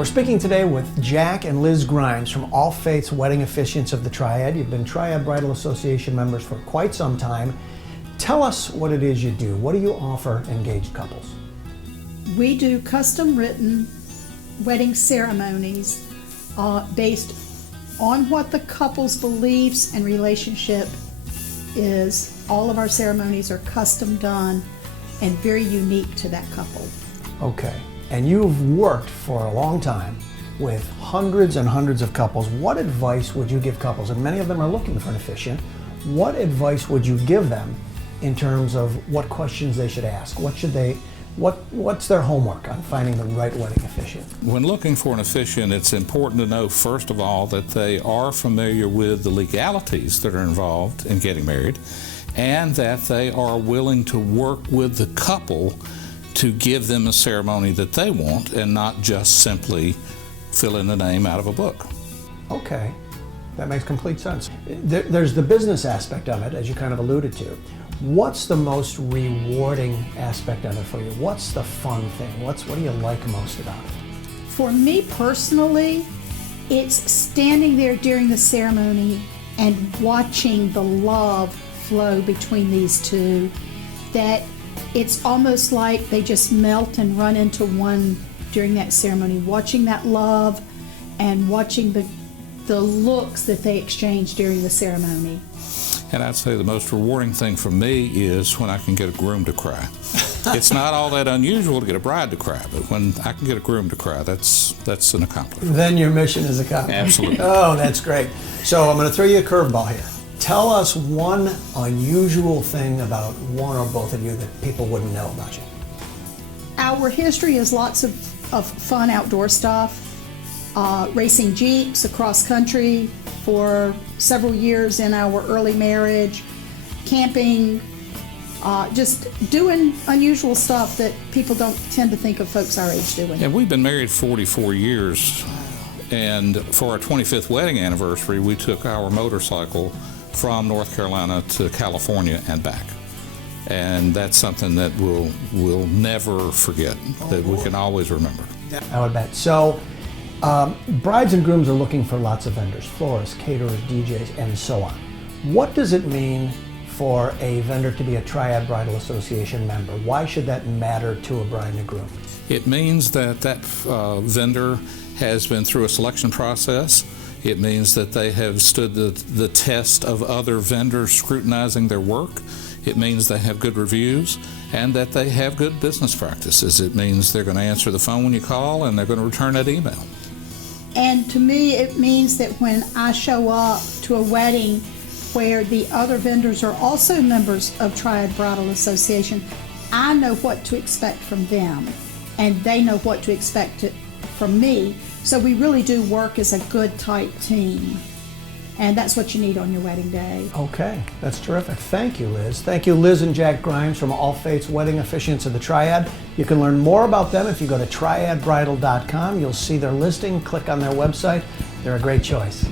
We're speaking today with Jack and Liz Grimes from All Faiths Wedding Officiants of the Triad. You've been Triad Bridal Association members for quite some time. Tell us what it is you do. What do you offer engaged couples? We do custom written wedding ceremonies based on what the couple's beliefs and relationship is. All of our ceremonies are custom done and very unique to that couple. Okay, and you've worked for a long time with hundreds and hundreds of couples. What advice would you give couples? And many of them are looking for an officiant. What advice would you give them in terms of what questions they should ask? What's their homework on finding the right wedding officiant? When looking for an officiant, it's important to know, first of all, that they are familiar with the legalities that are involved in getting married, and that they are willing to work with the couple to give them a ceremony that they want and not just simply fill in the name out of a book. Okay, that makes complete sense. There's the business aspect of it, as you kind of alluded to. What's the most rewarding aspect of it for you? What's the fun thing? What do you like most about it? For me personally, it's standing there during the ceremony and watching the love flow between these two, that it's almost like they just melt and run into one during that ceremony, watching that love and watching the looks that they exchange during the ceremony. And I'd say the most rewarding thing for me is when I can get a groom to cry. It's not all that unusual to get a bride to cry, but when I can get a groom to cry, that's an accomplishment. Then your mission is accomplished. Absolutely. Oh, that's great. So I'm going to throw you a curveball here. Tell us one unusual thing about one or both of you that people wouldn't know about you. Our history is lots of fun outdoor stuff, racing Jeeps across country for several years in our early marriage, camping, just doing unusual stuff that people don't tend to think of folks our age doing. And we've been married 44 years, and for our 25th wedding anniversary, we took our motorcycle from North Carolina to California and back. And that's something that we'll never forget, that we can always remember. I would bet. So brides and grooms are looking for lots of vendors, florists, caterers, DJs, and so on. What does it mean for a vendor to be a Triad Bridal Association member? Why should that matter to a bride and a groom? It means that vendor has been through a selection process. It means that they have stood the test of other vendors scrutinizing their work. It means they have good reviews and that they have good business practices. It means they're going to answer the phone when you call and they're going to return that email. And to me, it means that when I show up to a wedding where the other vendors are also members of Triad Bridal Association, I know what to expect from them, and they know what to expect from me. So we really do work as a good, tight team. And that's what you need on your wedding day. Okay, that's terrific. Thank you, Liz. Thank you, Liz and Jack Grimes from All Faiths Wedding Officiants of the Triad. You can learn more about them if you go to triadbridal.com. You'll see their listing, click on their website. They're a great choice.